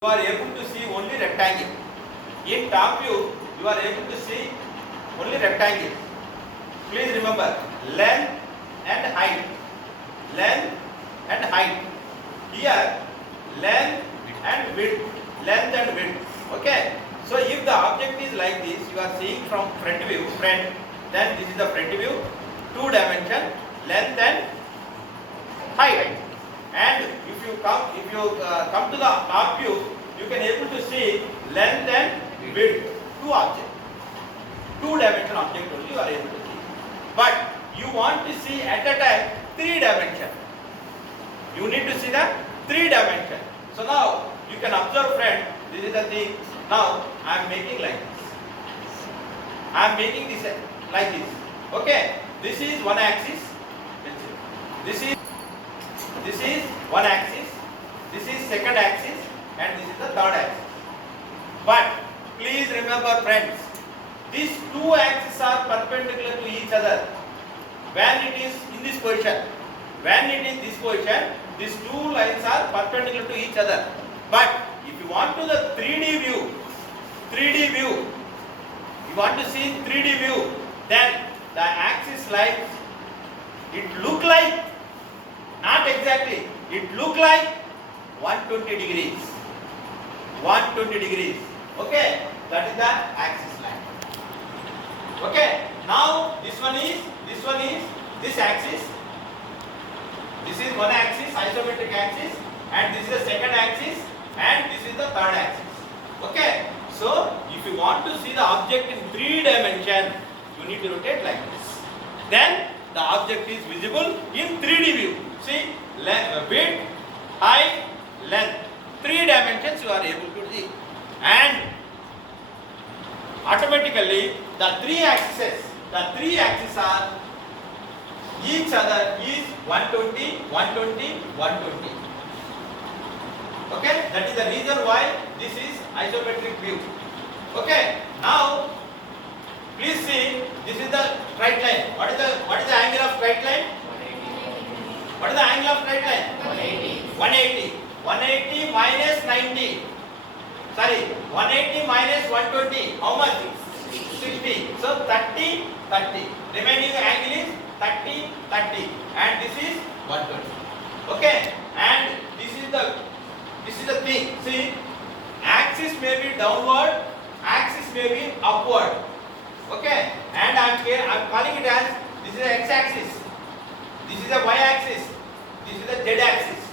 you are able to see only rectangle. In top view, you are able to see only rectangle. Please remember length and height. Length and height. Here, length and width. Length and width. Okay. So if the object is like this, you are seeing from front view, then this is the front view, 2 dimension, length and height. And if you come to the top view, you can able to see length and width, 2 objects, 2 dimension object only you are able to see. But you want to see at a time 3 dimension. You need to see the 3 dimension. So now you can observe, friend. This is the thing. Now I am making like this. I am making this like this. Okay. This is one axis. This is one axis, this is second axis, and this is the third axis. But please remember, friends, these 2 axes are perpendicular to each other when it is in this position. When it is this position, these 2 lines are perpendicular to each other. But if you want to the 3D view, you want to see 3D view, then the axis lines, it look like, not exactly, it look like 120 degrees. 120 degrees. Okay, that is the axis line. Okay, now this one is this axis. This is one axis, isometric axis, and this is the second axis, and this is the third axis. Okay, so if you want to see the object in 3 dimension, you need to rotate like this. Then the object is visible in 3D view. See, width, height, length, 3 dimensions you are able to see, and automatically the 3 axes are each other is 120, 120, 120. Okay, that is the reason why this is isometric view. Okay, now please see, this is the straight line. What is the angle of straight line? What is the angle of straight line? 180. 180 minus 90. Sorry, 180 minus 120. How much? 60. So 30, 30. Remaining angle is 30, 30. And this is 120. Okay. And this is the thing. See, axis may be downward, axis may be upward. Okay. And I am calling it as, this is the x-axis. This is the y-axis. This is the z-axis.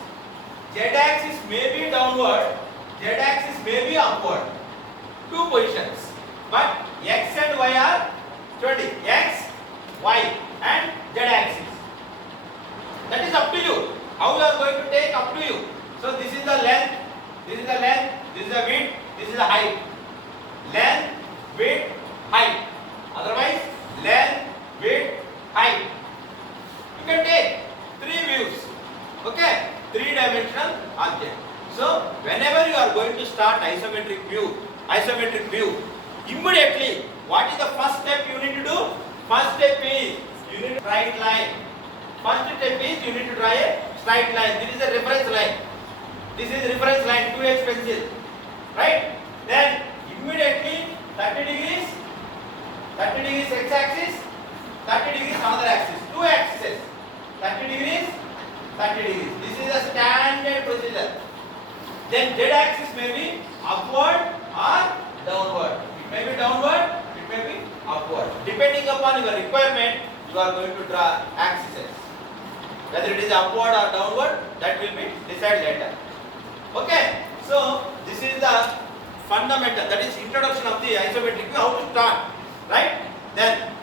Z-axis may be downward. Z-axis may be upward. 2 positions. But x and y are 20. X, y, and z-axis. That is up to you. How you are going to take, up to you. So this is the length. This is the length. This is the width. This is the height. Length, width, height. Otherwise, length, width, height. You can take 3 views. Okay, 3-dimensional object. So whenever you are going to start isometric view, immediately what is the first step you need to do? First step is you need to straight line. First step is you need to draw a straight line. This is a reference line. This is reference line, 2H pencil. Right? Then immediately 30 degrees x-axis, 30 degrees another axis. 2 axes. 30 degrees, 30 degrees. This is a standard procedure. Then z-axis may be upward or downward. It may be downward, it may be upward. Depending upon your requirement, you are going to draw axes. Whether it is upward or downward, that will be decided later. Okay, so this is the fundamental, that is introduction of the isometric view, how to start, right? Then